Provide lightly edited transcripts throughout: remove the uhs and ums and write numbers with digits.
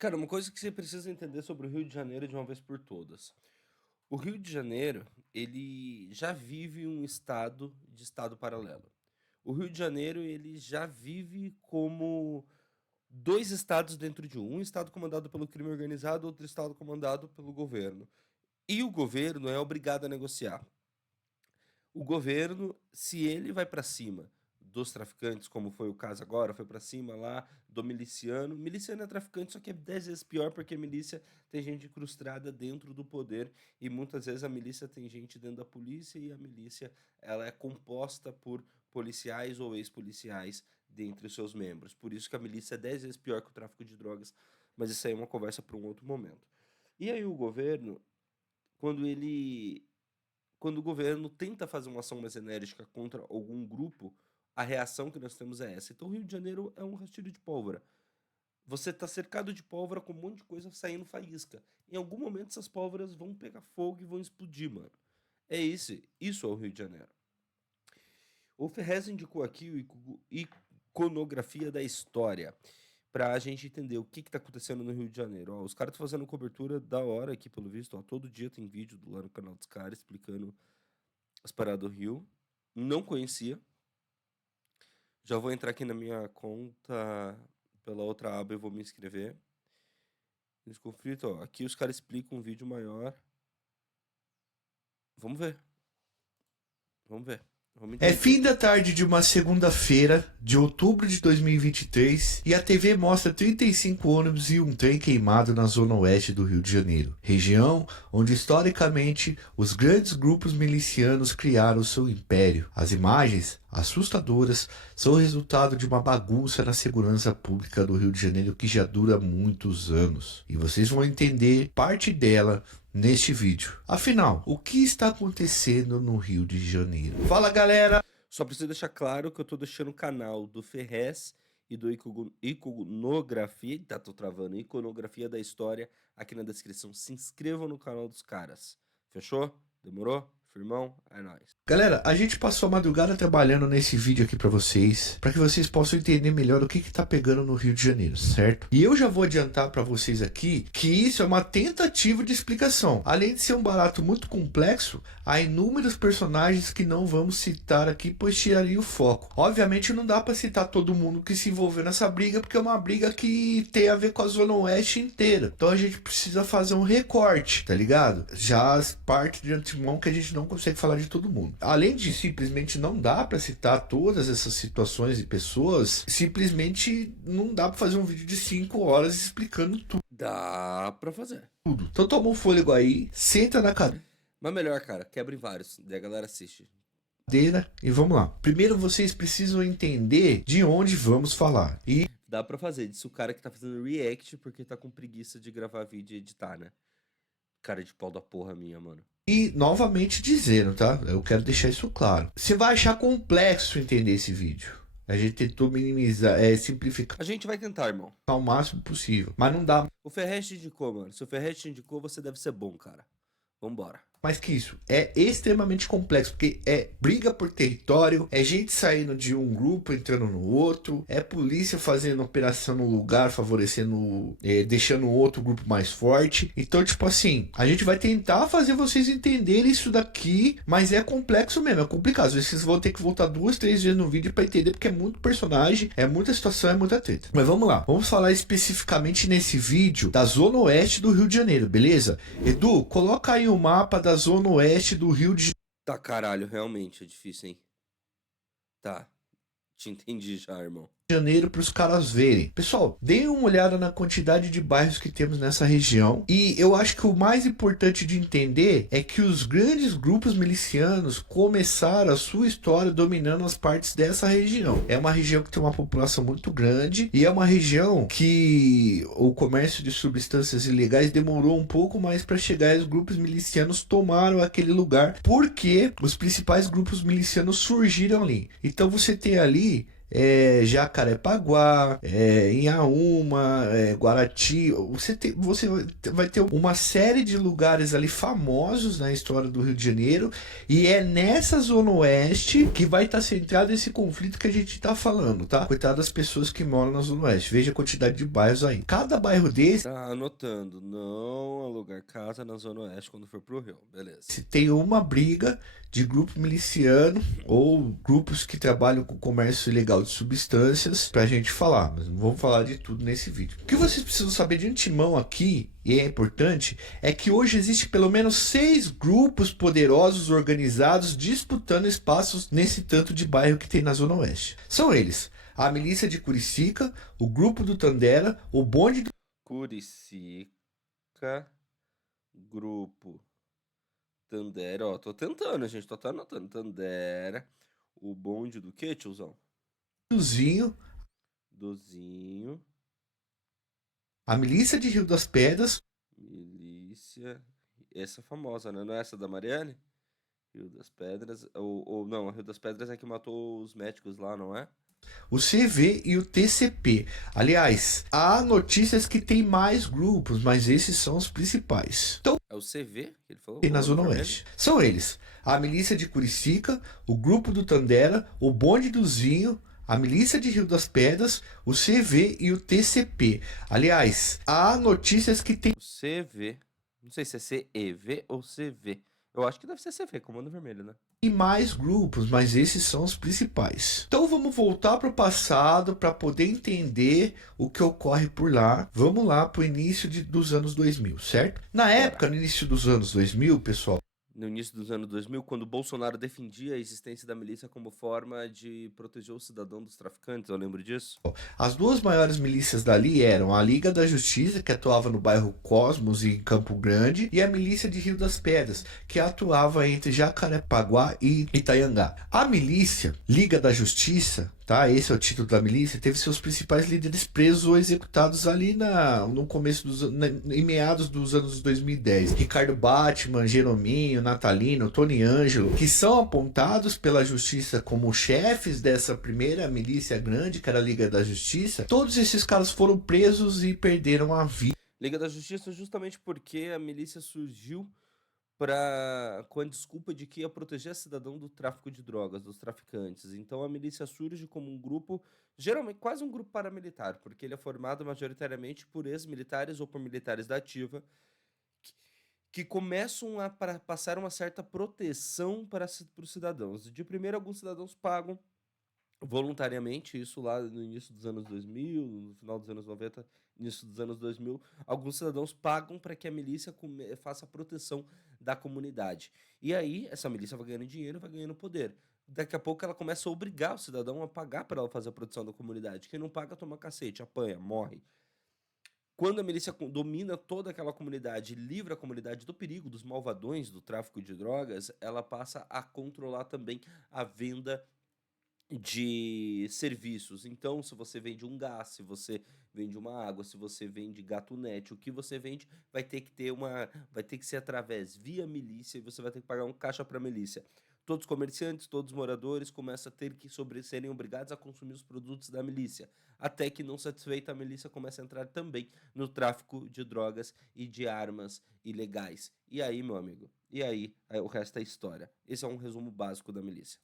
Cara, uma coisa que você precisa entender sobre o Rio de Janeiro de uma vez por todas. O Rio de Janeiro, ele já vive um estado de estado paralelo. O Rio de Janeiro, ele já vive como dois estados dentro de um. Um estado comandado pelo crime organizado, outro estado comandado pelo governo. E o governo é obrigado a negociar. O governo, se ele vai para cima dos traficantes, como foi o caso agora, foi para cima lá do miliciano. Miliciano é traficante, só que é 10 vezes pior porque a milícia tem gente incrustada dentro do poder e muitas vezes a milícia tem gente dentro da polícia e a milícia ela é composta por policiais ou ex-policiais dentre os seus membros. Por isso que a milícia é 10 vezes pior que o tráfico de drogas, mas isso aí é uma conversa para um outro momento. E aí o governo, quando ele quando o governo tenta fazer uma ação mais enérgica contra algum grupo, a reação que nós temos é essa. Então, o Rio de Janeiro é um rastilho de pólvora. Você está cercado de pólvora com um monte de coisa saindo faísca. Em algum momento, essas pólvoras vão pegar fogo e vão explodir, mano. É isso é o Rio de Janeiro. O Ferrez indicou aqui o iconografia da história, pra gente entender o que tá acontecendo no Rio de Janeiro. Ó, os caras estão fazendo cobertura da hora aqui, pelo visto. Ó, todo dia tem vídeo lá no canal dos caras explicando as paradas do Rio. Não conhecia. Já vou entrar aqui na minha conta pela outra aba e vou me inscrever. Nesse conflito, ó. Aqui os caras explicam um vídeo maior. Vamos ver. Vamos ver. Vamos É entender. fim da tarde de uma segunda-feira, de outubro de 2023, e a TV mostra 35 ônibus e um trem queimado na zona oeste do Rio de Janeiro, região onde historicamente os grandes grupos milicianos criaram seu império. As imagens, assustadoras, são o resultado de uma bagunça na segurança pública do Rio de Janeiro que já dura muitos anos. E vocês vão entender parte dela neste vídeo. Afinal, o que está acontecendo no Rio de Janeiro? Fala, galera! Só preciso deixar claro que eu tô deixando o canal do Ferrez e do Iconografia. Eita, tô travando. Iconografia da História aqui na descrição. Se inscrevam no canal dos caras. Fechou? Demorou? Firmão? É nóis. Galera, a gente passou a madrugada trabalhando nesse vídeo aqui pra vocês, para que vocês possam entender melhor o que tá pegando no Rio de Janeiro, certo? E eu já vou adiantar pra vocês aqui que isso é uma tentativa de explicação. Além de ser um barato muito complexo, há inúmeros personagens que não vamos citar aqui, pois tiraria o foco. Obviamente não dá pra citar todo mundo que se envolveu nessa briga, porque é uma briga que tem a ver com a Zona Oeste inteira. Então a gente precisa fazer um recorte, tá ligado? Já as partes de antemão que a gente não consegue falar de todo mundo. Além de simplesmente não dá para citar todas essas situações e pessoas, simplesmente não dá para fazer um vídeo de 5 horas explicando tudo. Dá pra fazer. Então toma um fôlego aí, senta na Mas melhor, cara, quebra em vários. Daí a galera assiste. cadeira e vamos lá. Primeiro vocês precisam entender de onde vamos falar. E Dá pra fazer. Disse o cara que tá fazendo react porque tá com preguiça de gravar vídeo e editar, né? Cara de pau da porra minha, mano. novamente dizendo, tá? Eu quero deixar isso claro. Você vai achar complexo entender esse vídeo. A gente tentou minimizar, simplificar A gente vai tentar, irmão. ao máximo possível. Mas não dá O Ferrez te indicou, mano. Se o Ferrez te indicou, você deve ser bom, cara. Vambora. mais que isso. É extremamente complexo, porque é briga por território, é gente saindo de um grupo, entrando no outro, é polícia fazendo operação no lugar, favorecendo, deixando o outro grupo mais forte. Então, tipo assim, a gente vai tentar fazer vocês entenderem isso daqui, mas é complexo mesmo, é complicado. Às vezes vocês vão ter que voltar 2, 3 vezes no vídeo para entender, porque é muito personagem, é muita situação, é muita treta. Mas vamos lá, vamos falar especificamente nesse vídeo da Zona Oeste do Rio de Janeiro, beleza? Edu, coloca aí o mapa da Zona Oeste do Rio de Tá, caralho, realmente é difícil, hein? Tá. Te entendi já, irmão. Janeiro para os caras verem. Pessoal, deem uma olhada na quantidade de bairros que temos nessa região. E eu acho que o mais importante de entender é que os grandes grupos milicianos começaram a sua história dominando as partes dessa região. É uma região que tem uma população muito grande e é uma região que o comércio de substâncias ilegais demorou um pouco mais para chegar e os grupos milicianos tomaram aquele lugar porque os principais grupos milicianos surgiram ali. Então você tem ali Jacarepaguá, Inhaúma, Guarati. Você vai ter uma série de lugares ali famosos na história do Rio de Janeiro, e é nessa zona oeste que vai estar centrado esse conflito que a gente está falando, tá? Coitado das pessoas que moram na zona oeste. Veja a quantidade de bairros aí. Cada bairro desse Tá anotando, não alugar casa na Zona Oeste quando for pro Rio, beleza. se tem uma briga de grupo miliciano ou grupos que trabalham com comércio ilegal de substâncias pra gente falar, mas não vamos falar de tudo nesse vídeo. O que vocês precisam saber de antemão aqui, e é importante, é que hoje existe pelo menos 6 grupos poderosos organizados disputando espaços nesse tanto de bairro que tem na Zona Oeste. São eles: a milícia de Curicica, o grupo do Tandera, o bonde do Curicica, grupo Tandera, ó, tô tentando, gente, tô até anotando. Tandera, o bonde do quê, tiozão? Zinho, Dozinho, a milícia de Rio das Pedras, milícia, essa famosa, né? Não é essa da Marielle? Rio das Pedras, ou não, a Rio das Pedras é que matou os médicos lá, não é? o CV e o TCP. Aliás, há notícias que tem mais grupos, mas esses são os principais. Então, É o CV que ele falou? tem na Zona Oeste. São eles: a milícia de Curicica, o grupo do Tandera, o bonde do Zinho, a milícia de Rio das Pedras, o CV e o TCP. Aliás, há notícias que tem O CV, não sei se é CEV ou CV. Eu acho que deve ser CV, Comando Vermelho, né? mais grupos, mas esses são os principais. Então vamos voltar para o passado para poder entender o que ocorre por lá. Vamos lá para o início dos anos 2000, certo? Na época, no início dos anos 2000, pessoal, No início dos anos 2000, quando Bolsonaro defendia a existência da milícia como forma de proteger o cidadão dos traficantes, eu lembro disso. as duas maiores milícias dali eram a Liga da Justiça, que atuava no bairro Cosmos e em Campo Grande, e a milícia de Rio das Pedras, que atuava entre Jacarepaguá e Itaiangá. A milícia Liga da Justiça, tá? Esse é o título da milícia, teve seus principais líderes presos ou executados ali no começo em meados dos anos 2010. Ricardo Batman, Jerominho, Natalino, Tony Ângelo, que são apontados pela justiça como chefes dessa primeira milícia grande, que era a Liga da Justiça. Todos esses caras foram presos e perderam a vida. Liga da Justiça justamente porque a milícia surgiu com a desculpa de que ia proteger cidadão do tráfico de drogas, dos traficantes. Então a milícia surge como um grupo, geralmente quase um grupo paramilitar, porque ele é formado majoritariamente por ex-militares ou por militares da ativa, que começam a passar uma certa proteção para os cidadãos. De primeiro, alguns cidadãos pagam voluntariamente, isso lá no início dos anos 2000, no final dos anos 90, início dos anos 2000, alguns cidadãos pagam para que a milícia faça a proteção da comunidade. E aí, essa milícia vai ganhando dinheiro, vai ganhando poder. Daqui a pouco ela começa a obrigar o cidadão a pagar para ela fazer a proteção da comunidade. Quem não paga, toma cacete, apanha, morre. Quando a milícia domina toda aquela comunidade, livra a comunidade do perigo, dos malvadões, do tráfico de drogas, ela passa a controlar também a venda de serviços. Então, se você vende um gás, se você vende uma água, se você vende gatunete, o que você vende vai ter que ser através via milícia, e você vai ter que pagar um caixa para a milícia. Todos os comerciantes, todos os moradores começam a ter que serem obrigados a consumir os produtos da milícia, até que, não satisfeita, a milícia começa a entrar também no tráfico de drogas e de armas ilegais. E aí, meu amigo, o resto é história. Esse é um resumo básico da milícia.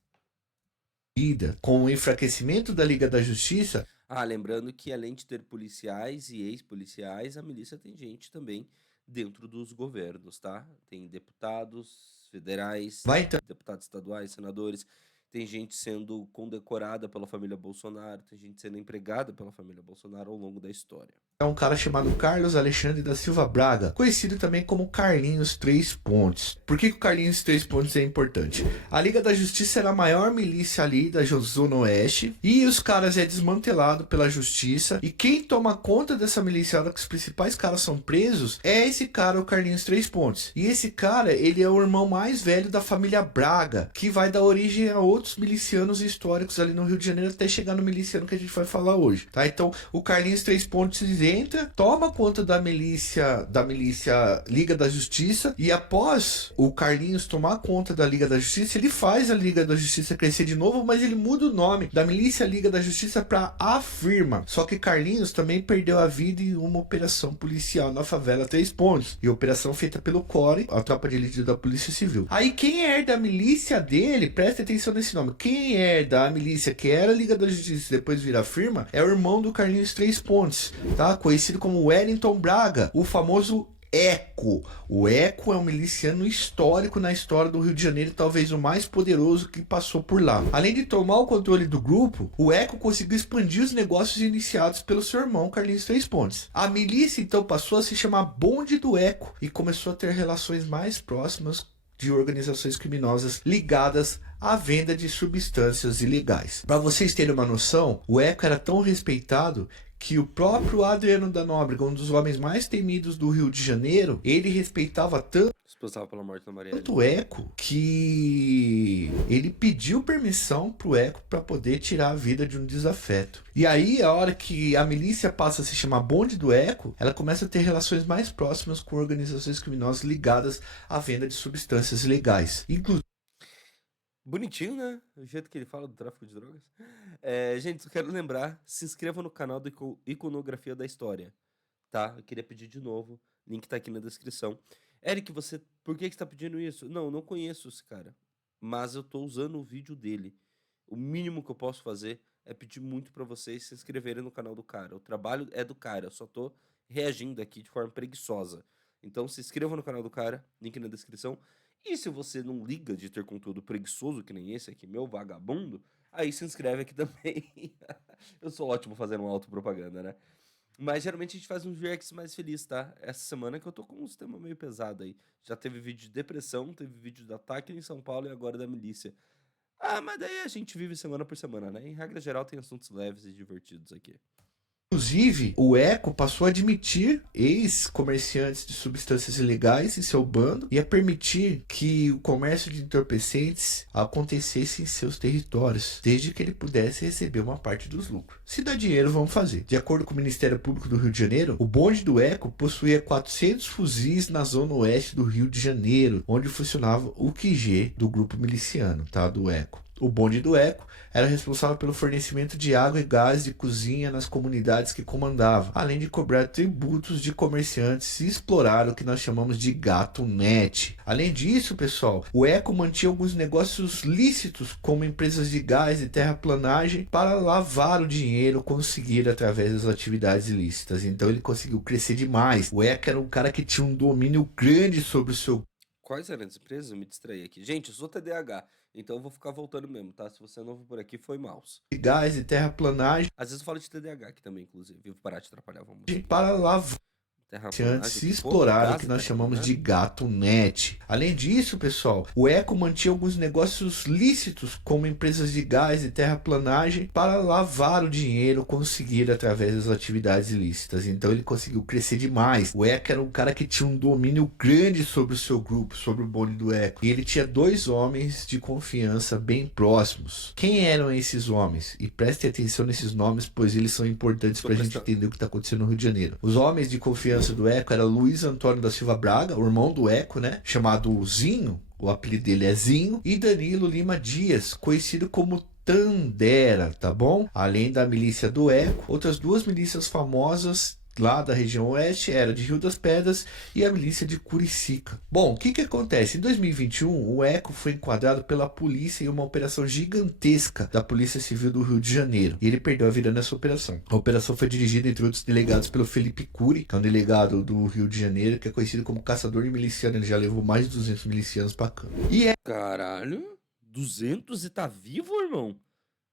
Com o enfraquecimento da Liga da Justiça. Lembrando que além de ter policiais e ex-policiais, a milícia tem gente também dentro dos governos, tá? Tem deputados federais, deputados estaduais, senadores, tem gente sendo condecorada pela família Bolsonaro, tem gente sendo empregada pela família Bolsonaro ao longo da história. É um cara chamado Carlos Alexandre da Silva Braga, conhecido também como Carlinhos Três Pontes. Por que o Carlinhos Três Pontes é importante? A Liga da Justiça era a maior milícia ali da Zona Oeste, e os caras é desmantelado pela justiça, e quem toma conta dessa milícia, que os principais caras são presos, é esse cara, o Carlinhos Três Pontes. E esse cara, ele é o irmão mais velho da família Braga, que vai dar origem a outros milicianos históricos ali no Rio de Janeiro, até chegar no miliciano que a gente vai falar hoje, tá? Então, o Carlinhos Três Pontes, entra, toma conta da milícia Liga da Justiça, e após o Carlinhos tomar conta da Liga da Justiça, ele faz a Liga da Justiça crescer de novo, mas ele muda o nome da milícia Liga da Justiça para A Firma. Só que Carlinhos também perdeu a vida em uma operação policial na favela 3 Pontos, e operação feita pelo CORE, a tropa de elite da Polícia Civil. Aí quem herda a milícia dele, presta atenção nesse nome, quem herda a milícia que era a Liga da Justiça e depois vira a Firma, é o irmão do Carlinhos 3 Pontos, tá? Conhecido como Wellington Braga, o famoso Eco. O Eco é um miliciano histórico na história do Rio de Janeiro, talvez o mais poderoso que passou por lá. Além de tomar o controle do grupo, o Eco conseguiu expandir os negócios iniciados pelo seu irmão Carlinhos 3 Pontos. A milícia então passou a se chamar Bonde do Eco e começou a ter relações mais próximas de organizações criminosas ligadas à venda de substâncias ilegais. Para vocês terem uma noção, o Eco era tão respeitado que o próprio Adriano da Nóbrega, um dos homens mais temidos do Rio de Janeiro, ele respeitava Responsável pela morte da Marielle. tanto o Eco que ele pediu permissão pro Eco para poder tirar a vida de um desafeto. E aí, a hora que a milícia passa a se chamar Bonde do Eco, ela começa a ter relações mais próximas com organizações criminosas ligadas à venda de substâncias ilegais. Inclusive, Bonitinho, né? O jeito que ele fala do tráfico de drogas. Gente, só quero lembrar, se inscreva no canal do Iconografia da História, tá? Eu queria pedir de novo, link tá aqui na descrição. Eric, por que você tá pedindo isso? Não conheço esse cara, mas eu tô usando o vídeo dele. O mínimo que eu posso fazer é pedir muito pra vocês se inscreverem no canal do cara. O trabalho é do cara, eu só tô reagindo aqui de forma preguiçosa. Então se inscreva no canal do cara, link na descrição. E se você não liga de ter conteúdo preguiçoso, que nem esse aqui, meu vagabundo, aí se inscreve aqui também. Eu sou ótimo fazendo uma autopropaganda, né? Mas geralmente a gente faz uns reacts mais felizes, tá? Essa semana que eu tô com um sistema meio pesado aí. Já teve vídeo de depressão, teve vídeo de ataque em São Paulo e agora da milícia. Mas daí a gente vive semana por semana, né? Em regra geral tem assuntos leves e divertidos aqui. o Eco passou a admitir ex-comerciantes de substâncias ilegais em seu bando e a permitir que o comércio de entorpecentes acontecesse em seus territórios, desde que ele pudesse receber uma parte dos lucros. Se dá dinheiro, vamos fazer. De acordo com o Ministério Público do Rio de Janeiro, o bonde do Eco possuía 400 fuzis na zona oeste do Rio de Janeiro, onde funcionava o QG do grupo miliciano, tá? Do Eco. O bonde do Eco era responsável pelo fornecimento de água e gás de cozinha nas comunidades que comandava, além de cobrar tributos de comerciantes e explorar o que nós chamamos de gato net. Além disso, pessoal, o Eco mantinha alguns negócios lícitos, como empresas de gás e terraplanagem, para lavar o dinheiro conseguido através das atividades ilícitas. Então ele conseguiu crescer demais. O Eco era um cara que tinha um domínio grande sobre o seu... Quais eram as empresas? Eu me distraí aqui. Gente, eu sou TDAH, então eu vou ficar voltando mesmo, tá? Se você é novo por aqui, foi mouse. Gás e terraplanagem. Às vezes eu falo de TDAH aqui também, inclusive. Vou parar de atrapalhar, vamos. Para lavar Terraplanagem, se explorar o que nós chamamos de gato net. Além disso, pessoal, o Eco mantinha alguns negócios lícitos, como empresas de gás e terraplanagem, para lavar o dinheiro conseguido através das atividades ilícitas. Então ele conseguiu crescer demais. O Eco era um cara que tinha um domínio grande sobre o seu grupo, sobre o bonde do Eco. E ele tinha 2 homens de confiança bem próximos. Quem eram esses homens? E preste atenção nesses nomes, pois eles são importantes para a gente entender o que está acontecendo no Rio de Janeiro. Os homens de confiança do Eco era Luiz Antônio da Silva Braga, o irmão do Eco, né? Chamado Zinho, o apelido dele é Zinho, e Danilo Lima Dias, conhecido como Tandera, tá bom? Além da milícia do Eco, outras 2 milícias famosas lá da região oeste era de Rio das Pedras e a milícia de Curicica. Bom, o que acontece? Em 2021, o Eco foi enquadrado pela polícia em uma operação gigantesca da Polícia Civil do Rio de Janeiro. E ele perdeu a vida nessa operação. A operação foi dirigida, entre outros delegados, pelo Felipe Cury, que é um delegado do Rio de Janeiro, que é conhecido como caçador de miliciano. Ele já levou mais de 200 milicianos pra cama. Caralho, 200 e tá vivo, irmão?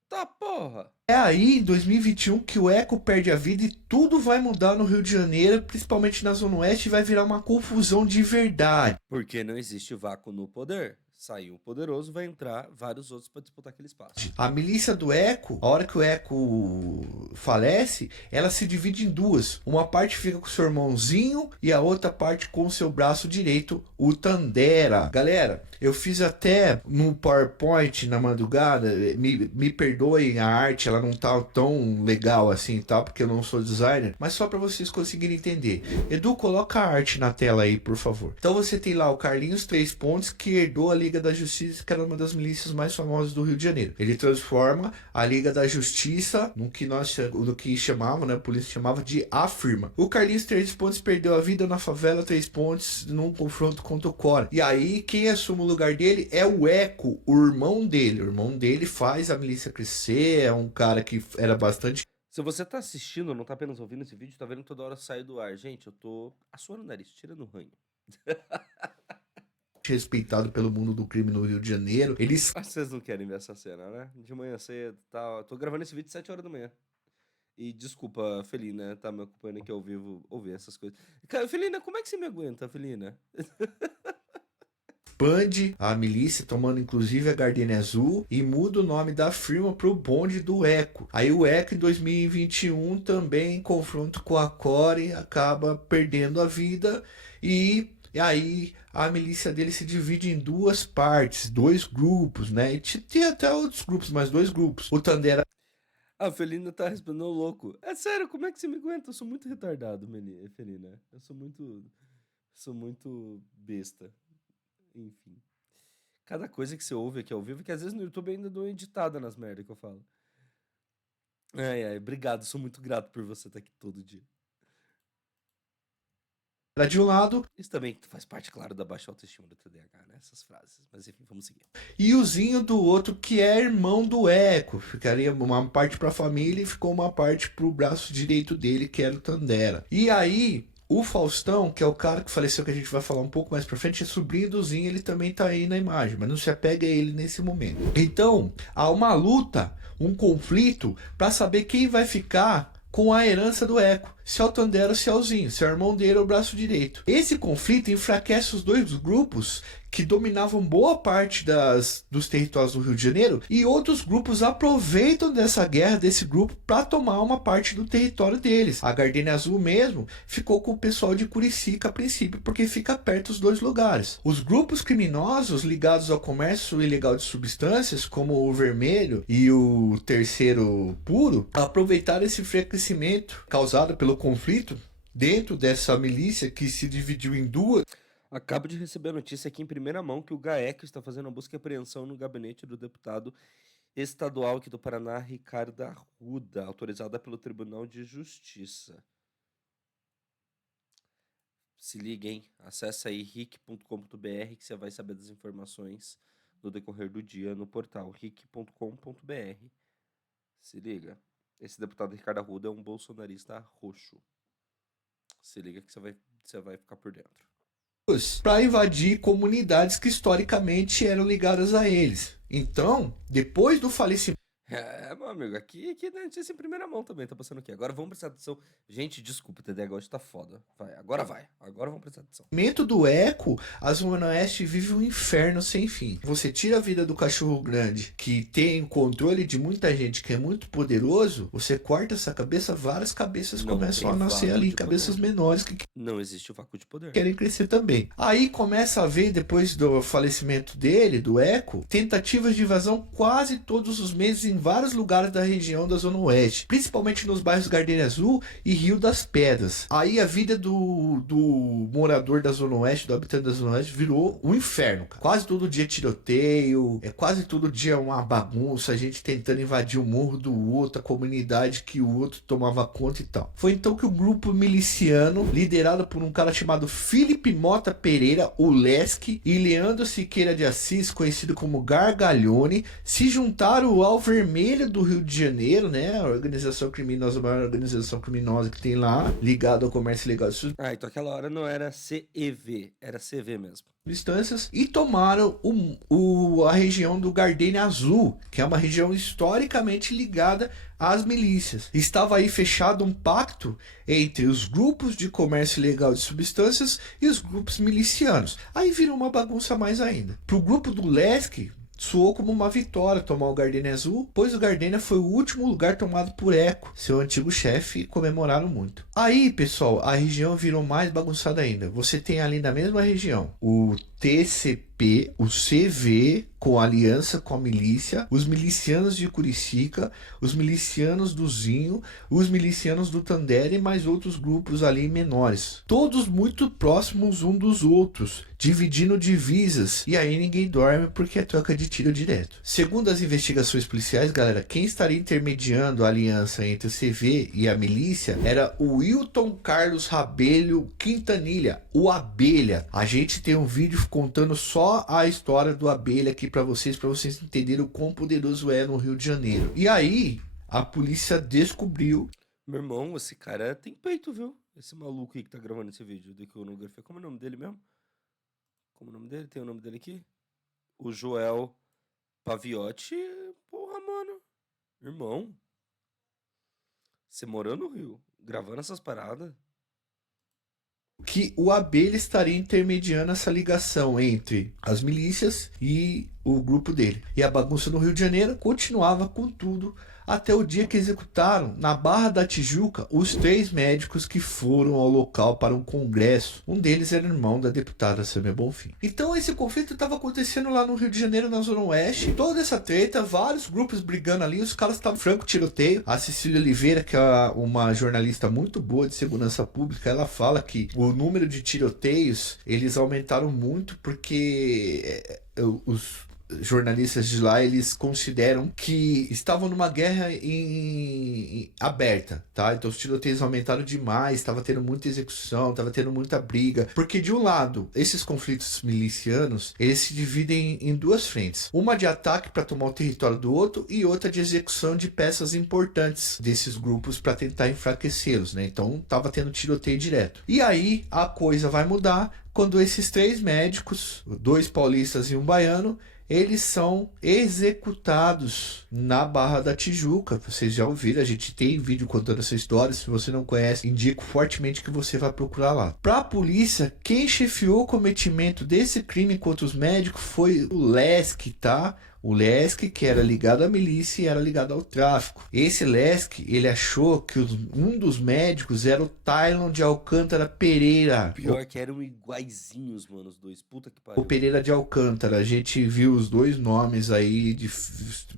Tá porra! É aí, em 2021, que o Eco perde a vida e tudo vai mudar no Rio de Janeiro, principalmente na Zona Oeste, e vai virar uma confusão de verdade. Porque não existe vácuo no poder. saiu o poderoso, vai entrar vários outros para disputar aquele espaço. A milícia do Eco, a hora que o Eco falece, ela se divide em duas. Uma parte fica com seu irmãozinho e a outra parte com o seu braço direito, o Tandera. Galera, eu fiz até no PowerPoint na madrugada, me perdoem a arte, ela não tá tão legal assim, tá? Porque eu não sou designer, mas só para vocês conseguirem entender. Edu, coloca a arte na tela aí, por favor. Então você tem lá o Carlinhos 3 Pontos, que herdou a Liga da Justiça, que era uma das milícias mais famosas do Rio de Janeiro. Ele transforma a Liga da Justiça no que chamava, né, a polícia chamava de A Firma. O Carlinhos 3 Pontos perdeu a vida na favela 3 Pontos num confronto contra o Cora. E aí quem assume o lugar dele é o Eco, o irmão dele. O irmão dele faz a milícia crescer, é um cara que era bastante... Se você tá assistindo, não tá apenas ouvindo esse vídeo, tá vendo que toda hora sai do ar. Gente, eu tô assoando o nariz, tirando o ranho. respeitado pelo mundo do crime no Rio de Janeiro. Eles... Vocês não querem ver essa cena, né? De manhã cedo, tá? Eu tô gravando esse vídeo 7 horas da manhã. E desculpa, Felina, tá me acompanhando aqui ao vivo ouvir essas coisas. Cara, Felina, como é que você me aguenta, Felina? Expande a milícia, tomando inclusive a Gardenia Azul, e muda o nome da firma para o bonde do Eco. Aí o Eco em 2021 também, em confronto com a Core, acaba perdendo a vida e aí a milícia dele se divide em duas partes, dois grupos, né? E tem até outros grupos, mas dois grupos. O Tandera... A Felina tá respondendo louco. É sério, como é que você me aguenta? Eu sou muito retardado, Felina. Eu sou muito besta. Enfim. Cada coisa que você ouve aqui ao vivo, que às vezes no YouTube eu ainda dou uma editada nas merdas que eu falo. Ai, obrigado, sou muito grato por você estar aqui todo dia. De um lado. Isso também faz parte, claro, da baixa autoestima do TDAH, né? Essas frases. Mas enfim, vamos seguir. E o Zinho do outro, que é irmão do Eco. Ficaria uma parte pra família e ficou uma parte pro braço direito dele, que era o Tandera. E aí... o Faustão, que é o cara que faleceu, que a gente vai falar um pouco mais pra frente, é sobrinho do Zinho, ele também tá aí na imagem, mas não se apega a ele nesse momento. Então, há uma luta, um conflito, pra saber quem vai ficar com a herança do Eco. Se é o Tandera ou se é o Zinho, se é o irmão dele ou o braço direito. Esse conflito enfraquece os dois grupos que dominavam boa parte dos territórios do Rio de Janeiro, e outros grupos aproveitam dessa guerra desse grupo para tomar uma parte do território deles. A Gardenia Azul mesmo ficou com o pessoal de Curicica a princípio, porque fica perto dos dois lugares. Os grupos criminosos ligados ao comércio ilegal de substâncias, como o Vermelho e o Terceiro Puro, aproveitaram esse enfraquecimento causado pelo conflito dentro dessa milícia que se dividiu em duas. Acabo de receber a notícia aqui em primeira mão que o GAEC está fazendo uma busca e apreensão no gabinete do deputado estadual aqui do Paraná, Ricardo Arruda, autorizada pelo Tribunal de Justiça. Se liga, hein? Acesse aí ric.com.br que você vai saber das informações no decorrer do dia no portal ric.com.br. Se liga. Esse deputado Ricardo Arruda é um bolsonarista roxo. Se liga que você vai ficar por dentro. Para invadir comunidades que historicamente eram ligadas a eles. Então, depois do falecimento... meu amigo, aqui né, notícia em primeira mão também, tá passando aqui. Agora vamos prestar atenção. Gente, desculpa, o TDAH hoje tá foda. Agora vamos prestar atenção. Do Eco, a Zona Oeste vive um inferno sem fim. Você tira a vida do cachorro grande, que tem controle de muita gente, que é muito poderoso, você corta essa cabeça, várias cabeças Não começam a tem nascer vácuo ali, de cabeças poder. menores que Não existe o vácuo de poder. querem crescer também. Aí começa a haver, depois do falecimento dele, do Eco, tentativas de invasão quase todos os meses em vários lugares da região da Zona Oeste, principalmente nos bairros Gardenia Azul e Rio das Pedras. Aí a vida do morador da Zona Oeste, do habitante da Zona Oeste, virou um inferno, cara. Quase todo dia tiroteio, quase todo dia uma bagunça, a gente tentando invadir o morro do outro, a comunidade que o outro tomava conta e tal. Foi então que o grupo miliciano, liderado por um cara chamado Felipe Mota Pereira, o Lesque, e Leandro Siqueira de Assis, conhecido como Gargalhone, se juntaram ao Vermelho do Rio de Janeiro, né? A maior organização criminosa que tem lá, ligado ao comércio ilegal. Então aquela hora não era CEV, era CV mesmo. Substâncias e tomaram a região do Gardênia Azul, que é uma região historicamente ligada às milícias. Estava aí fechado um pacto entre os grupos de comércio ilegal de substâncias e os grupos milicianos. Aí virou uma bagunça mais ainda. Para o grupo do Lesc, soou como uma vitória tomar o Gardênia Azul, pois o Gardênia foi o último lugar tomado por Eco, seu antigo chefe, e comemoraram muito. Aí, pessoal, a região virou mais bagunçada ainda. Você tem ali na mesma região o TCP, o CV, com aliança com a milícia, os milicianos de Curicica, os milicianos do Zinho, os milicianos do Tandera e mais outros grupos ali menores. Todos muito próximos um dos outros, dividindo divisas. E aí ninguém dorme porque é troca de tiro direto. Segundo as investigações policiais, galera, quem estaria intermediando a aliança entre o CV e a milícia era o Wilton Carlos Rabelho Quintanilha, o Abelha. A gente tem um vídeo contando só a história do Abelha aqui para vocês entenderem o quão poderoso é no Rio de Janeiro. E aí, a polícia descobriu. Meu irmão, esse cara tem peito, viu? Esse maluco aí que tá gravando esse vídeo do iconografia. Como é o nome dele mesmo? Como é o nome dele? Tem o nome dele aqui? O Joel Paviotti. Porra, mano. Irmão. Você morando no Rio, gravando essas paradas? Que o Abelha estaria intermediando essa ligação entre as milícias e o grupo dele. E a bagunça no Rio de Janeiro continuava com tudo até o dia que executaram na Barra da Tijuca os 3 médicos que foram ao local para um congresso. Um deles era irmão da deputada Samia Bonfim. Então esse conflito estava acontecendo lá no Rio de Janeiro, na Zona Oeste. Toda essa treta, vários grupos brigando ali, os caras estavam franco tiroteio. A Cecília Oliveira, que é uma jornalista muito boa de segurança pública, ela fala que o número de tiroteios, eles aumentaram muito porque os jornalistas de lá, eles consideram que estavam numa guerra aberta, tá? Então os tiroteios aumentaram demais, estava tendo muita execução, estava tendo muita briga, porque de um lado, esses conflitos milicianos, eles se dividem em 2 frentes, uma de ataque para tomar o território do outro e outra de execução de peças importantes desses grupos para tentar enfraquecê-los, né? Então estava tendo tiroteio direto. E aí a coisa vai mudar quando esses 3 médicos, 2 paulistas e um baiano, eles são executados na Barra da Tijuca. Vocês já ouviram, a gente tem vídeo contando essa história. Se você não conhece, indico fortemente que você vá procurar lá. Para a polícia, quem chefiou o cometimento desse crime contra os médicos foi o Lesc, tá? O Lesc, que era ligado à milícia e era ligado ao tráfico. Esse Lesc, ele achou que um dos médicos era o Tylon de Alcântara Pereira. Pior que eram iguaizinhos, mano, os dois. Puta que O pariu. Pereira de Alcântara, a gente viu os 2 nomes aí,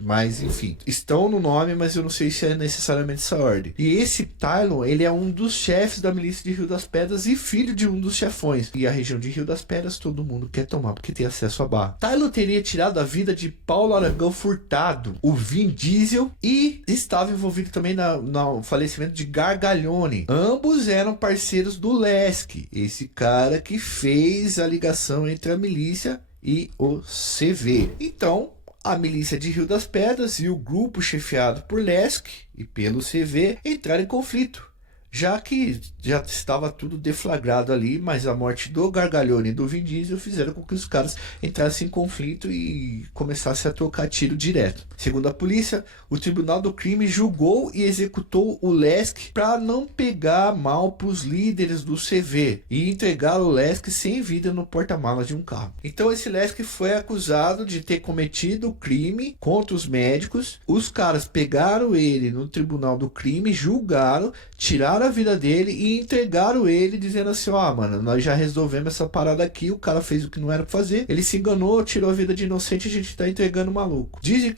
mas enfim, estão no nome, mas eu não sei se é necessariamente essa ordem. E esse Tylon, ele é um dos chefes da milícia de Rio das Pedras e filho de um dos chefões. E a região de Rio das Pedras todo mundo quer tomar, porque tem acesso à barra. Tylon teria tirado a vida de Paulo Aragão Furtado, o Vin Diesel, e estava envolvido também no falecimento de Gargalhone. Ambos eram parceiros do Lesc, esse cara que fez a ligação entre a milícia e o CV. Então, a milícia de Rio das Pedras e o grupo chefiado por Lesc e pelo CV entraram em conflito, já que já estava tudo deflagrado ali, mas a morte do Gargalhone e do Vin Diesel fizeram com que os caras entrassem em conflito e começassem a trocar tiro direto. Segundo a polícia, o Tribunal do Crime julgou e executou o Lesc para não pegar mal para os líderes do CV e entregar o Lesc sem vida no porta-malas de um carro. Então esse Lesc foi acusado de ter cometido crime contra os médicos. Os caras pegaram ele no Tribunal do Crime, julgaram, tiraram a vida dele e entregaram ele dizendo assim, mano, nós já resolvemos essa parada aqui, o cara fez o que não era pra fazer, ele se enganou, tirou a vida de inocente, a gente tá entregando o maluco. Dizem...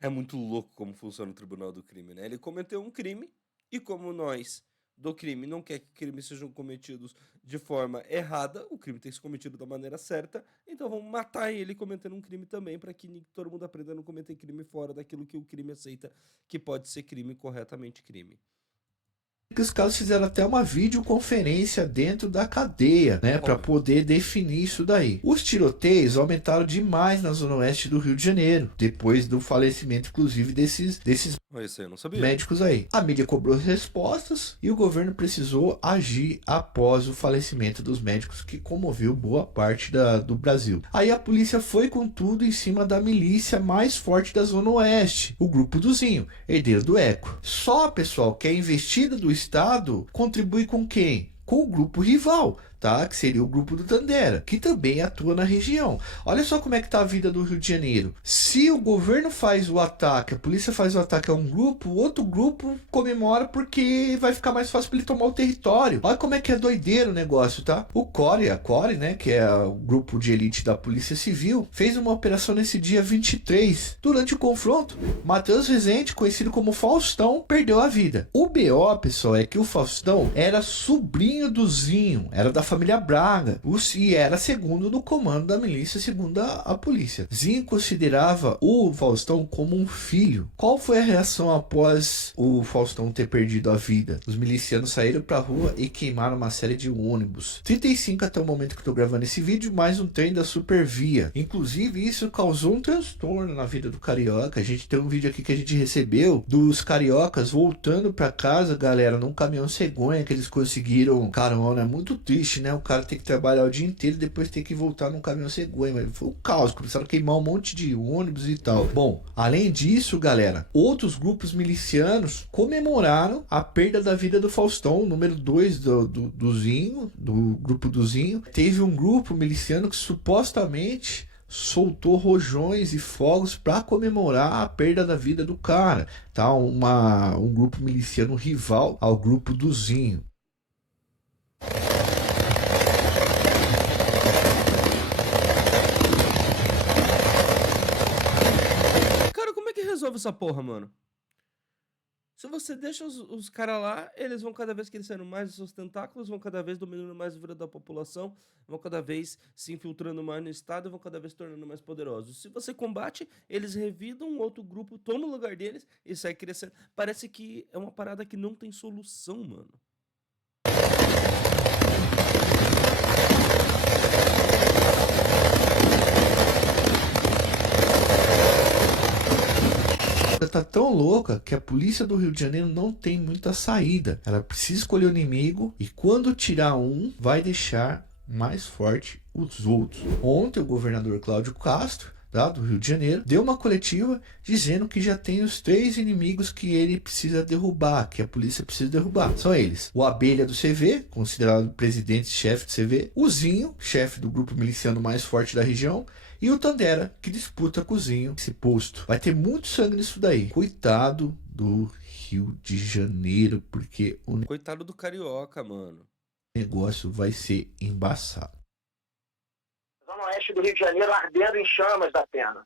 É muito louco como funciona o Tribunal do Crime, né? Ele cometeu um crime e como nós do crime não quer que crimes sejam cometidos de forma errada, o crime tem que ser cometido da maneira certa, então vamos matar ele cometendo um crime também para que todo mundo aprenda a não cometer crime fora daquilo que o crime aceita que pode ser crime, corretamente crime. que os caras fizeram até uma videoconferência dentro da cadeia, né, para poder definir isso daí. Os tiroteios aumentaram demais na zona oeste do Rio de Janeiro, depois do falecimento, inclusive, desses Isso aí eu não sabia. médicos aí. A mídia cobrou respostas e o governo precisou agir após o falecimento dos médicos, que comoveu boa parte do Brasil. Aí a polícia foi com tudo em cima da milícia mais forte da zona oeste, o grupo do Zinho, herdeiro do Eco. Só, pessoal, que a investida do Estado contribui com quem? Com o grupo rival, tá? Que seria o grupo do Tandera, que também atua na região. Olha só como é que tá a vida do Rio de Janeiro. Se o governo faz o ataque, a polícia faz o ataque a um grupo, o outro grupo comemora porque vai ficar mais fácil para ele tomar o território. Olha como é que é doideiro o negócio, tá? O CORE, a CORE, né, que é o grupo de elite da Polícia Civil, fez uma operação nesse dia 23. Durante o confronto, Matheus Rezende, conhecido como Faustão, perdeu a vida. O BO, pessoal, é que o Faustão era sobrinho do Zinho, era da família Braga, e era segundo no comando da milícia, segundo a polícia. Zinho considerava o Faustão como um filho. Qual foi a reação após o Faustão ter perdido a vida? Os milicianos saíram pra rua e queimaram uma série de ônibus. 35 até o momento que eu tô gravando esse vídeo, mais um trem da Supervia. Inclusive, isso causou um transtorno na vida do carioca. A gente tem um vídeo aqui que a gente recebeu dos cariocas voltando pra casa, galera, num caminhão cegonha que eles conseguiram carona. É muito triste, né? O cara tem que trabalhar o dia inteiro e depois tem que voltar num caminhão cegonha. Mas foi um caos, começaram a queimar um monte de ônibus e tal. Bom, além disso, galera, outros grupos milicianos comemoraram a perda da vida do Faustão, o número 2 do Zinho, do grupo do Zinho. Teve um grupo miliciano que supostamente soltou rojões e fogos para comemorar a perda da vida do cara, tá? Um grupo miliciano rival ao grupo do Zinho. Cara, como é que resolve essa porra, mano? Se você deixa os caras lá, eles vão cada vez crescendo mais os seus tentáculos, vão cada vez dominando mais a vida da população, vão cada vez se infiltrando mais no Estado, vão cada vez se tornando mais poderosos. Se você combate, eles revidam um outro grupo, toma o lugar deles e sai crescendo. Parece que é uma parada que não tem solução, mano. Tá tão louca que a polícia do Rio de Janeiro não tem muita saída. Ela precisa escolher o inimigo e quando tirar um, vai deixar mais forte os outros. Ontem o governador Cláudio Castro, tá, do Rio de Janeiro, deu uma coletiva dizendo que já tem os 3 inimigos que ele precisa derrubar, que a polícia precisa derrubar. São eles: o Abelha do CV, considerado presidente-chefe do CV, o Zinho, chefe do grupo miliciano mais forte da região, e o Tandera, que disputa com o Zinho esse posto. Vai ter muito sangue nisso daí. Coitado do Rio de Janeiro, porque o Coitado do carioca, mano. negócio vai ser embaçado. Zona Oeste do Rio de Janeiro ardendo em chamas da pena.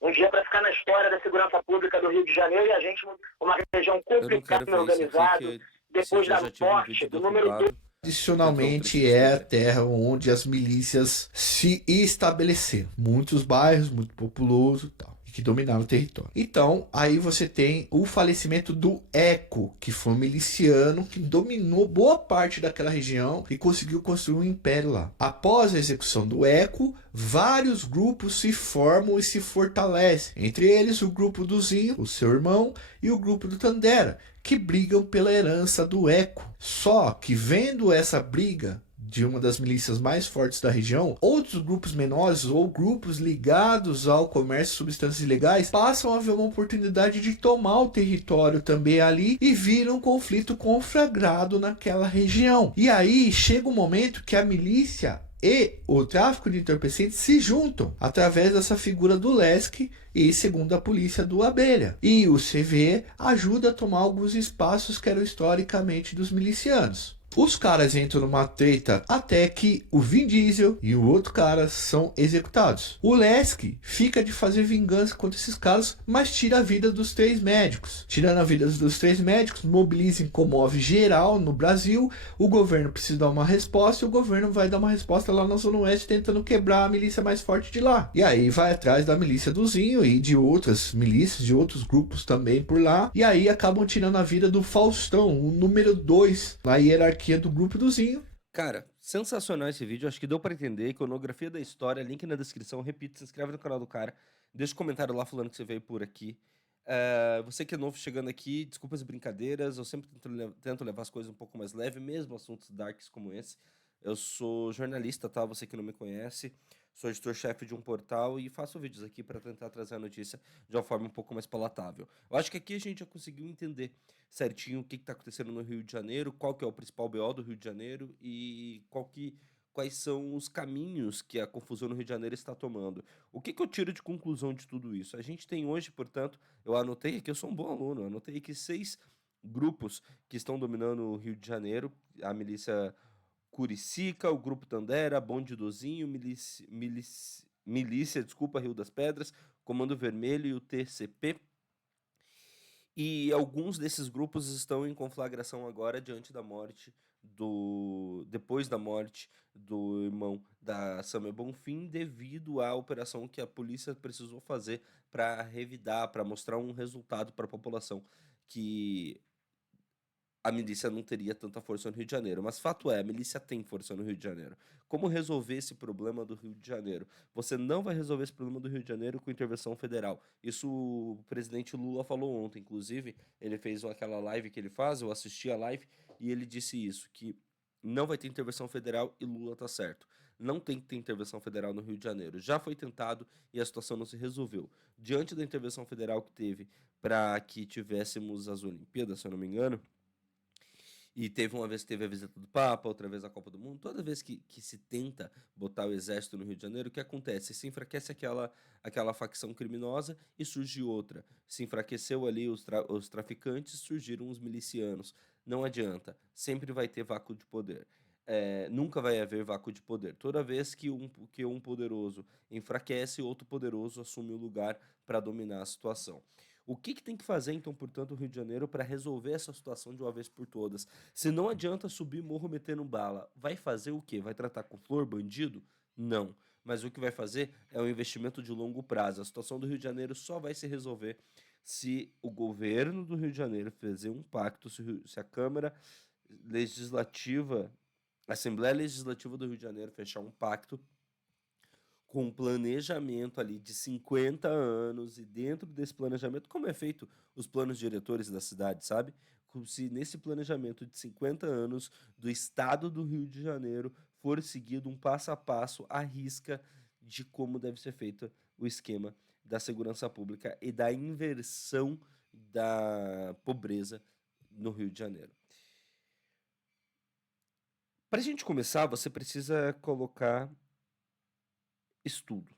Um dia para ficar na história da segurança pública do Rio de Janeiro e a gente, uma região complicada e organizada, depois da morte do número 2. Tradicionalmente é a terra onde as milícias se estabeleceram. Muitos bairros, muito populoso e tal, e que dominaram o território. Então, aí você tem o falecimento do Eco, que foi um miliciano que dominou boa parte daquela região e conseguiu construir um império lá. Após a execução do Eco, vários grupos se formam e se fortalecem. Entre eles, o grupo do Zinho, o seu irmão, e o grupo do Tandera, que brigam pela herança do Eco. Só que vendo essa briga de uma das milícias mais fortes da região, outros grupos menores ou grupos ligados ao comércio de substâncias ilegais passam a ver uma oportunidade de tomar o território também ali e vira um conflito conflagrado naquela região. E aí chega um momento que a milícia e o tráfico de entorpecentes se juntam através dessa figura do Lesk e, segundo a polícia, do Abelha. E o CV ajuda a tomar alguns espaços que eram historicamente dos milicianos. Os caras entram numa treta até que o Vin Diesel e o outro cara são executados. O Lasky fica de fazer vingança contra esses caras, mas tira a vida dos 3 médicos. Tirando a vida dos 3 médicos, mobiliza e comove geral no Brasil. O governo precisa dar uma resposta e o governo vai dar uma resposta lá na Zona Oeste tentando quebrar a milícia mais forte de lá. E aí vai atrás da milícia do Zinho e de outras milícias, de outros grupos também por lá. E aí acabam tirando a vida do Faustão, o número 2 na hierarquia do grupo do Zinho. Cara, sensacional esse vídeo. Acho que deu pra entender. Iconografia da história, link na descrição. Repito, se inscreve no canal do cara. Deixa um comentário lá falando que você veio por aqui. Você que é novo chegando aqui, desculpas e brincadeiras. Eu sempre tento levar as coisas um pouco mais leve, mesmo assuntos darks como esse. Eu sou jornalista, tá? Você que não me conhece. Sou editor-chefe de um portal e faço vídeos aqui para tentar trazer a notícia de uma forma um pouco mais palatável. Eu acho que aqui a gente já conseguiu entender certinho o que está acontecendo no Rio de Janeiro, qual que é o principal BO do Rio de Janeiro e quais são os caminhos que a confusão no Rio de Janeiro está tomando. O que eu tiro de conclusão de tudo isso? A gente tem hoje, portanto, eu anotei aqui, eu sou um bom aluno, eu anotei aqui 6 grupos que estão dominando o Rio de Janeiro, a milícia Curicica, o Grupo Tandera, Bonde Dozinho, Milícia, desculpa, Rio das Pedras, Comando Vermelho e o TCP. E alguns desses grupos estão em conflagração agora diante da morte depois da morte do irmão da Samia Bonfim, devido à operação que a polícia precisou fazer para revidar, para mostrar um resultado para a população que a milícia não teria tanta força no Rio de Janeiro. Mas fato é, a milícia tem força no Rio de Janeiro. Como resolver esse problema do Rio de Janeiro? Você não vai resolver esse problema do Rio de Janeiro com intervenção federal. Isso o presidente Lula falou ontem, inclusive. Ele fez aquela live que ele faz, eu assisti a live, e ele disse isso, que não vai ter intervenção federal e Lula tá certo. Não tem que ter intervenção federal no Rio de Janeiro. Já foi tentado e a situação não se resolveu. Diante da intervenção federal que teve para que tivéssemos as Olimpíadas, se eu não me engano, e teve uma vez que teve a visita do Papa, outra vez a Copa do Mundo. Toda vez que se tenta botar o exército no Rio de Janeiro, o que acontece? Se enfraquece aquela facção criminosa e surge outra. Se enfraqueceu ali os traficantes, surgiram os milicianos. Não adianta. Sempre vai ter vácuo de poder. Nunca vai haver vácuo de poder. Toda vez que um poderoso enfraquece, outro poderoso assume o lugar para dominar a situação. O que tem que fazer, então, portanto, o Rio de Janeiro para resolver essa situação de uma vez por todas? Se não adianta subir morro metendo bala, vai fazer o quê? Vai tratar com flor bandido? Não. Mas o que vai fazer é um investimento de longo prazo. A situação do Rio de Janeiro só vai se resolver se o governo do Rio de Janeiro fizer um pacto, se a Câmara Legislativa, a Assembleia Legislativa do Rio de Janeiro fechar um pacto com um planejamento ali de 50 anos, e dentro desse planejamento, como é feito os planos diretores da cidade, sabe? Como se nesse planejamento de 50 anos do estado do Rio de Janeiro for seguido um passo a passo, à risca, de como deve ser feito o esquema da segurança pública e da inversão da pobreza no Rio de Janeiro. Para a gente começar, você precisa colocar estudo,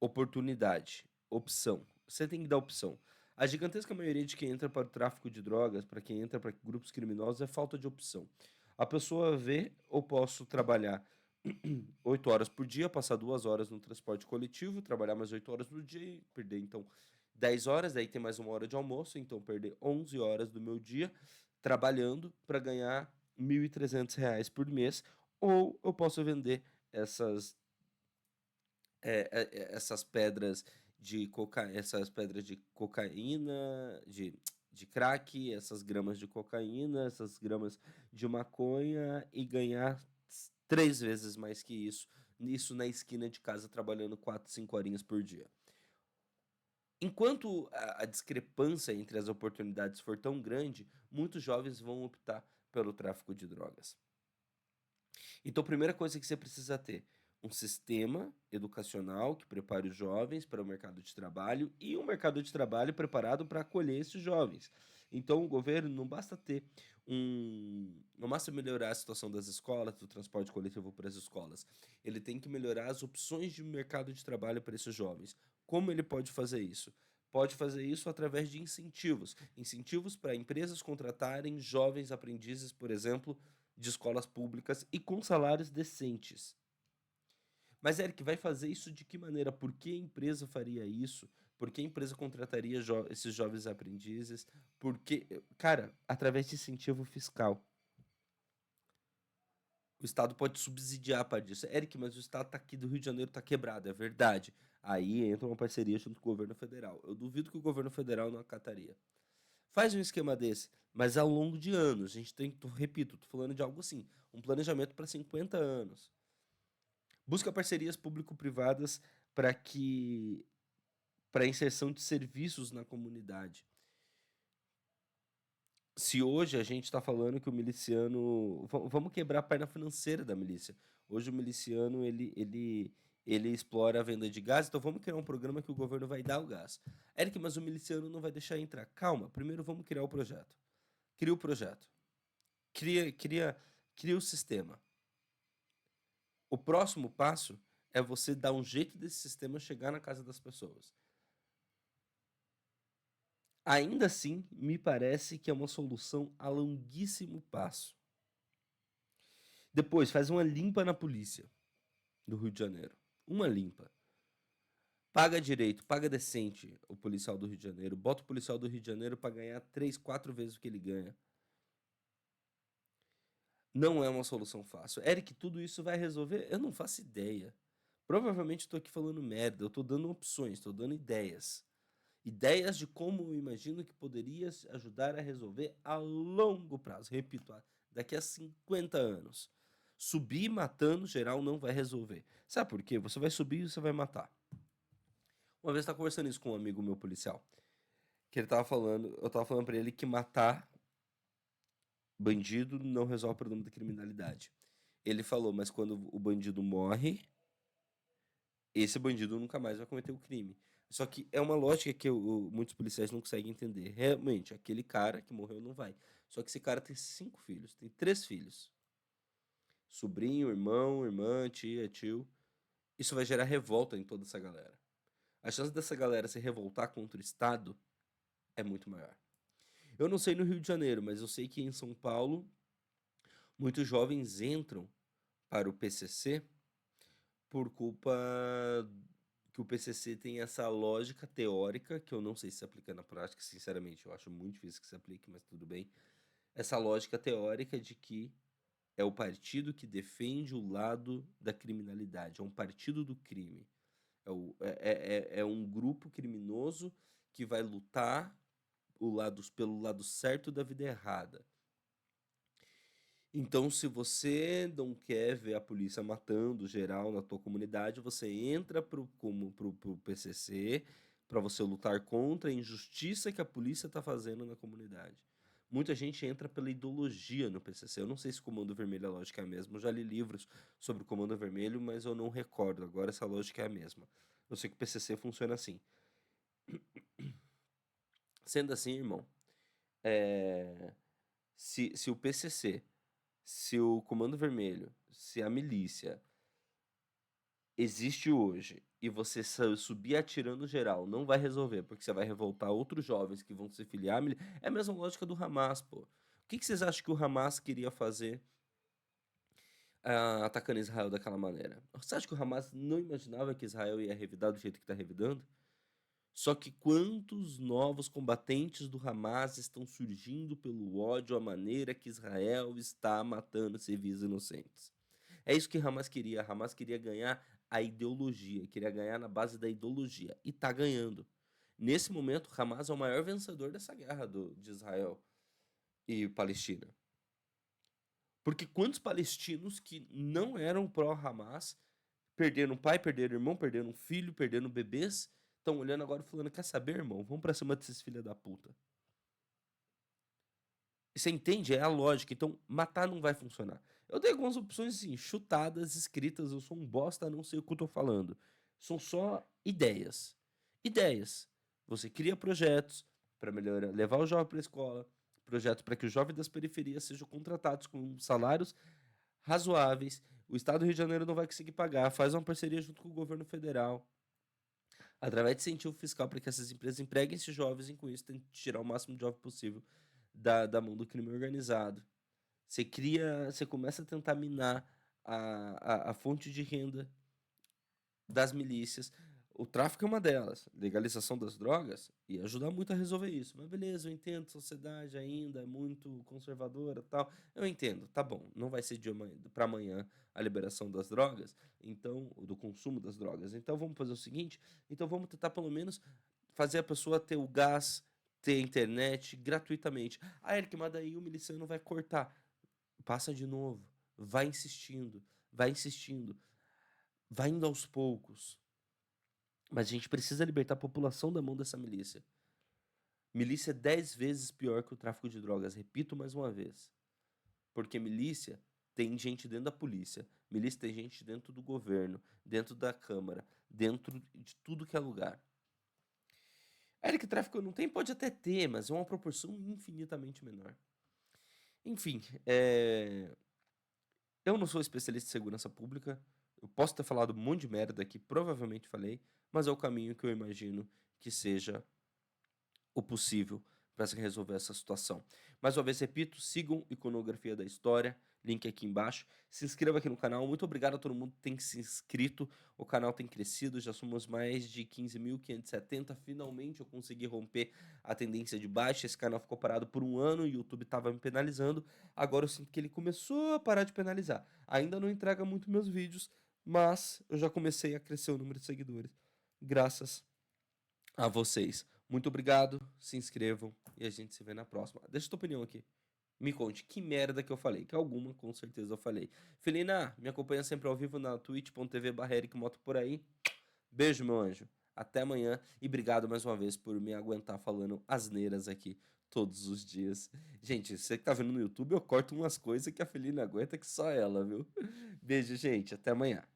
oportunidade, opção. Você tem que dar opção. A gigantesca maioria de quem entra para o tráfico de drogas, para quem entra para grupos criminosos, é falta de opção. A pessoa vê, ou posso trabalhar 8 horas por dia, passar 2 horas no transporte coletivo, trabalhar mais 8 horas no dia e perder, então, 10 horas, daí tem mais 1 hora de almoço, então perder 11 horas do meu dia trabalhando para ganhar R$ 1.300 por mês, ou eu posso vender essas essas pedras essas pedras de cocaína, de crack, essas gramas de cocaína, essas gramas de maconha, e ganhar 3 vezes mais que isso na esquina de casa, trabalhando 4, 5 horinhas por dia. Enquanto a discrepância entre as oportunidades for tão grande, muitos jovens vão optar pelo tráfico de drogas. Então, a primeira coisa que você precisa ter: um sistema educacional que prepare os jovens para o mercado de trabalho, e um mercado de trabalho preparado para acolher esses jovens. Então, o governo não basta não basta melhorar a situação das escolas, do transporte coletivo para as escolas. Ele tem que melhorar as opções de mercado de trabalho para esses jovens. Como ele pode fazer isso? Pode fazer isso através de incentivos. Incentivos para empresas contratarem jovens aprendizes, por exemplo, de escolas públicas e com salários decentes. Mas, Eric, vai fazer isso de que maneira? Por que a empresa faria isso? Por que a empresa contrataria esses jovens aprendizes? Porque, cara, através de incentivo fiscal. O Estado pode subsidiar a parte disso. Eric, mas o Estado tá aqui do Rio de Janeiro tá quebrado, é verdade. Aí entra uma parceria junto com o governo federal. Eu duvido que o governo federal não acataria. Faz um esquema desse, mas ao longo de anos. A gente tem, repito, tô falando de algo assim, um planejamento para 50 anos. Busca parcerias público-privadas para inserção de serviços na comunidade. Se hoje a gente está falando que o miliciano... Vamos quebrar a perna financeira da milícia. Hoje o miliciano, ele explora a venda de gás, então vamos criar um programa que o governo vai dar o gás. Eric, mas o miliciano não vai deixar entrar. Calma, primeiro vamos criar o projeto. Cria o projeto. Cria o sistema. O próximo passo é você dar um jeito desse sistema chegar na casa das pessoas. Ainda assim, me parece que é uma solução a longuíssimo passo. Depois, faz uma limpa na polícia do Rio de Janeiro. Uma limpa. Paga direito, paga decente o policial do Rio de Janeiro. Bota o policial do Rio de Janeiro para ganhar 3, 4 vezes o que ele ganha. Não é uma solução fácil. Eric, tudo isso vai resolver? Eu não faço ideia. Provavelmente estou aqui falando merda. Eu estou dando opções, estou dando ideias. Ideias de como eu imagino que poderia ajudar a resolver a longo prazo. Repito, daqui a 50 anos. Subir matando geral não vai resolver. Sabe por quê? Você vai subir e você vai matar. Uma vez eu estava conversando isso com um amigo meu policial. Que ele estava falando, eu estava falando para ele que matar bandido não resolve o problema da criminalidade. Ele falou, mas quando o bandido morre, esse bandido nunca mais vai cometer o crime. Só que é uma lógica que muitos policiais não conseguem entender. Realmente, aquele cara que morreu não vai. Só que esse cara tem 5 filhos, tem 3 filhos. Sobrinho, irmão, irmã, tia, tio. Isso vai gerar revolta em toda essa galera. A chance dessa galera se revoltar contra o Estado é muito maior. Eu não sei no Rio de Janeiro, mas eu sei que em São Paulo, muitos jovens entram para o PCC por culpa que o PCC tem essa lógica teórica, que eu não sei se aplica na prática, sinceramente, eu acho muito difícil que se aplique, mas tudo bem. Essa lógica teórica de que é o partido que defende o lado da criminalidade, é um partido do crime. É um grupo criminoso que vai lutar pelo lado certo da vida errada. Então, se você não quer ver a polícia matando geral na tua comunidade, você entra pro PCC para você lutar contra a injustiça que a polícia está fazendo na comunidade. Muita gente entra pela ideologia no PCC. Eu não sei se o Comando Vermelho a lógica é a mesma. Eu já li livros sobre o Comando Vermelho, mas eu não recordo. Agora essa lógica é a mesma. Eu sei que o PCC funciona assim. Sendo assim, irmão, se o PCC, se o Comando Vermelho, se a milícia existe hoje e você subir atirando geral, não vai resolver, porque você vai revoltar outros jovens que vão se filiar. É a mesma lógica do Hamas, pô. O que vocês acham que o Hamas queria fazer atacando Israel daquela maneira? Você acha que o Hamas não imaginava que Israel ia revidar do jeito que está revidando? Só que quantos novos combatentes do Hamas estão surgindo pelo ódio à maneira que Israel está matando civis inocentes? É isso que Hamas queria. Hamas queria ganhar a ideologia, queria ganhar na base da ideologia. E está ganhando. Nesse momento, Hamas é o maior vencedor dessa guerra de Israel e Palestina. Porque quantos palestinos que não eram pró-Hamas perderam pai, perderam irmão, perderam filho, perderam bebês, estão olhando agora e falando, quer saber, irmão? Vamos pra cima desses filha da puta. E você entende? É a lógica. Então, matar não vai funcionar. Eu dei algumas opções assim, chutadas, escritas. Eu sou um bosta, não sei o que eu tô falando. São só ideias. Ideias. Você cria projetos para melhorar, levar o jovem para a escola, projetos para que os jovens das periferias sejam contratados com salários razoáveis. O Estado do Rio de Janeiro não vai conseguir pagar. Faz uma parceria junto com o governo federal, através de incentivo fiscal, para que essas empresas empreguem esses jovens e com isso tentem tirar o máximo de jovem possível da mão do crime organizado. Você começa a tentar minar a fonte de renda das milícias. O tráfico é uma delas. Legalização das drogas ia ajudar muito a resolver isso. Mas beleza, eu entendo, a sociedade ainda é muito conservadora e tal. Eu entendo, tá bom. Não vai ser de para amanhã a liberação das drogas, então, do consumo das drogas. Então vamos fazer o seguinte, então vamos tentar pelo menos fazer a pessoa ter o gás, ter internet gratuitamente. Ah, Eric, mas daí o miliciano vai cortar. Passa de novo. Vai insistindo, vai insistindo. Vai indo aos poucos. Mas a gente precisa libertar a população da mão dessa milícia. Milícia é 10 vezes pior que o tráfico de drogas. Repito mais uma vez. Porque milícia tem gente dentro da polícia. Milícia tem gente dentro do governo, dentro da Câmara, dentro de tudo que é lugar. Eric, tráfico não tem? Pode até ter, mas é uma proporção infinitamente menor. Enfim, eu não sou especialista em segurança pública. Eu posso ter falado um monte de merda aqui, provavelmente falei, mas é o caminho que eu imagino que seja o possível para se resolver essa situação. Mais uma vez, repito, sigam Iconografia da História, link aqui embaixo. Se inscreva aqui no canal. Muito obrigado a todo mundo que tem se inscrito. O canal tem crescido, já somos mais de 15.570. Finalmente eu consegui romper a tendência de baixa. Esse canal ficou parado por um ano e o YouTube estava me penalizando. Agora eu sinto que ele começou a parar de penalizar. Ainda não entrega muito meus vídeos, mas eu já comecei a crescer o número de seguidores. Graças a vocês. Muito obrigado, se inscrevam e a gente se vê na próxima. Deixa a tua opinião aqui. Me conte que merda que eu falei, que alguma com certeza eu falei. Felina, me acompanha sempre ao vivo na twitch.tv/ericmoto por aí. Beijo, meu anjo. Até amanhã e obrigado mais uma vez por me aguentar falando asneiras aqui todos os dias. Gente, você que tá vendo no YouTube, eu corto umas coisas que a Felina aguenta que só ela, viu? Beijo, gente. Até amanhã.